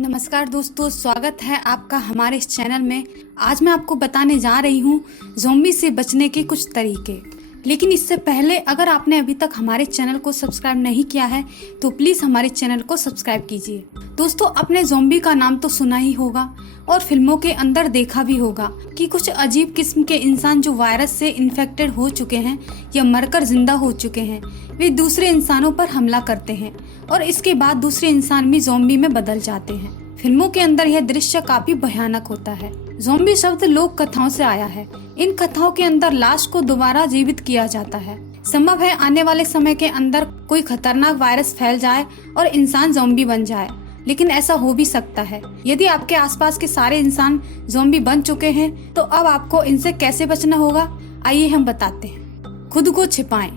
नमस्कार दोस्तों, स्वागत है आपका हमारे इस चैनल में। आज मैं आपको बताने जा रही हूँ ज़ॉम्बी से बचने के कुछ तरीके। लेकिन इससे पहले अगर आपने अभी तक हमारे चैनल को सब्सक्राइब नहीं किया है तो प्लीज़ हमारे चैनल को सब्सक्राइब कीजिए। दोस्तों, आपने ज़ॉम्बी का नाम तो सुना ही होगा और फिल्मों के अंदर देखा भी होगा कि कुछ अजीब किस्म के इंसान जो वायरस से इन्फेक्टेड हो चुके हैं या मरकर जिंदा हो चुके हैं, वे दूसरे इंसानों पर हमला करते हैं और इसके बाद दूसरे इंसान भी ज़ॉम्बी में बदल जाते हैं। फिल्मों के अंदर यह दृश्य काफी भयानक होता है। ज़ॉम्बी शब्द लोक कथाओं से आया है। इन कथाओं के अंदर लाश को दोबारा जीवित किया जाता है। संभव है आने वाले समय के अंदर कोई खतरनाक वायरस फैल जाए और इंसान ज़ॉम्बी बन जाए, लेकिन ऐसा हो भी सकता है। यदि आपके आसपास के सारे इंसान ज़ॉम्बी बन चुके हैं तो अब आपको इनसे कैसे बचना होगा, आइए हम बताते हैं। खुद को छिपाएं।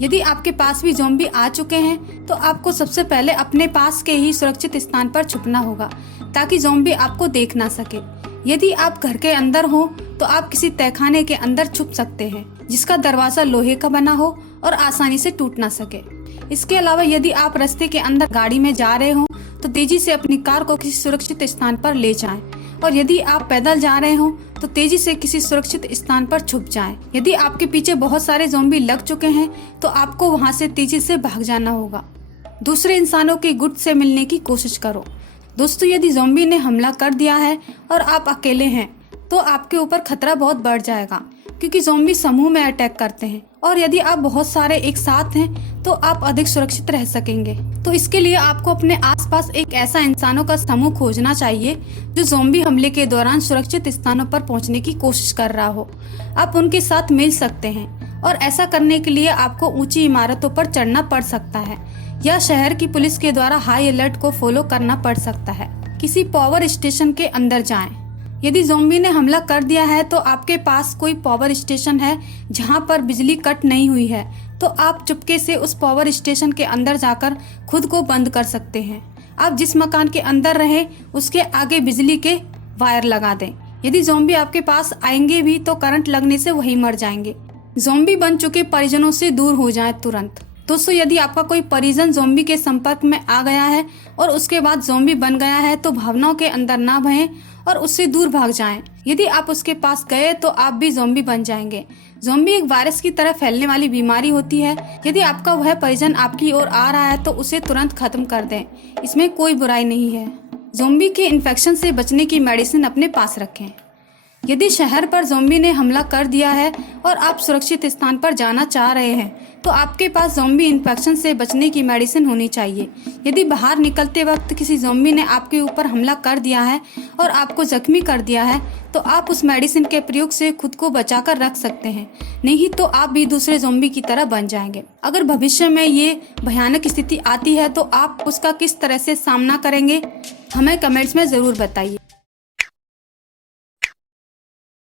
यदि आपके पास भी ज़ॉम्बी आ चुके हैं तो आपको सबसे पहले अपने पास के ही सुरक्षित स्थान पर छुपना होगा ताकि ज़ॉम्बी आपको देख ना सके। यदि आप घर के अंदर हो तो आप किसी तहखाने के अंदर छुप सकते हैं जिसका दरवाजा लोहे का बना हो और आसानी से टूट ना सके। इसके अलावा यदि आप रास्ते के अंदर गाड़ी में जा रहे हो तो तेजी से अपनी कार को किसी सुरक्षित स्थान पर ले जाएं और यदि आप पैदल जा रहे हो तो तेजी से किसी सुरक्षित स्थान पर छुप जाएं। यदि आपके पीछे बहुत सारे ज़ॉम्बी लग चुके हैं तो आपको वहां से तेजी से भाग जाना होगा। दूसरे इंसानों के गुट से मिलने की कोशिश करो। दोस्तों, यदि ज़ॉम्बी ने हमला कर दिया है और आप अकेले हैं तो आपके ऊपर खतरा बहुत बढ़ जाएगा क्योंकि ज़ॉम्बी समूह में अटैक करते हैं और यदि आप बहुत सारे एक साथ हैं तो आप अधिक सुरक्षित रह सकेंगे। तो इसके लिए आपको अपने आसपास एक ऐसा इंसानों का समूह खोजना चाहिए जो ज़ॉम्बी हमले के दौरान सुरक्षित स्थानों पर पहुंचने की कोशिश कर रहा हो। आप उनके साथ मिल सकते हैं और ऐसा करने के लिए आपको ऊंची इमारतों पर चढ़ना पड़ सकता है या शहर की पुलिस के द्वारा हाई अलर्ट को फॉलो करना पड़ सकता है। किसी पावर स्टेशन के अंदर जाएं। यदि ज़ॉम्बी ने हमला कर दिया है तो आपके पास कोई पावर स्टेशन है जहां पर बिजली कट नहीं हुई है तो आप चुपके से उस पावर स्टेशन के अंदर जाकर खुद को बंद कर सकते हैं। आप जिस मकान के अंदर रहें उसके आगे बिजली के वायर लगा दें। यदि ज़ॉम्बी आपके पास आएंगे भी तो करंट लगने से वही मर जाएंगे। ज़ॉम्बी बन चुके परिजनों से दूर हो जाएं तुरंत। दोस्तों, यदि आपका कोई परिजन ज़ॉम्बी के संपर्क में आ गया है और उसके बाद ज़ॉम्बी बन गया है तो भावनाओं के अंदर ना बहें और उससे दूर भाग जाएं। यदि आप उसके पास गए तो आप भी ज़ॉम्बी बन जाएंगे। ज़ॉम्बी एक वायरस की तरह फैलने वाली बीमारी होती है। यदि आपका वह परिजन आपकी ओर आ रहा है तो उसे तुरंत खत्म कर दें, इसमें कोई बुराई नहीं है। ज़ॉम्बी के इन्फेक्शन से बचने की मेडिसिन अपने पास रखें। यदि शहर पर ज़ॉम्बी ने हमला कर दिया है और आप सुरक्षित स्थान पर जाना चाह रहे हैं तो आपके पास ज़ॉम्बी इन्फेक्शन से बचने की मेडिसिन होनी चाहिए। यदि बाहर निकलते वक्त किसी ज़ॉम्बी ने आपके ऊपर हमला कर दिया है और आपको जख्मी कर दिया है तो आप उस मेडिसिन के प्रयोग से खुद को बचाकर रख सकते हैं, नहीं तो आप भी दूसरे ज़ॉम्बी की तरह बन जाएंगे। अगर भविष्य में ये भयानक स्थिति आती है तो आप उसका किस तरह से सामना करेंगे, हमें कमेंट्स में ज़रूर बताइए।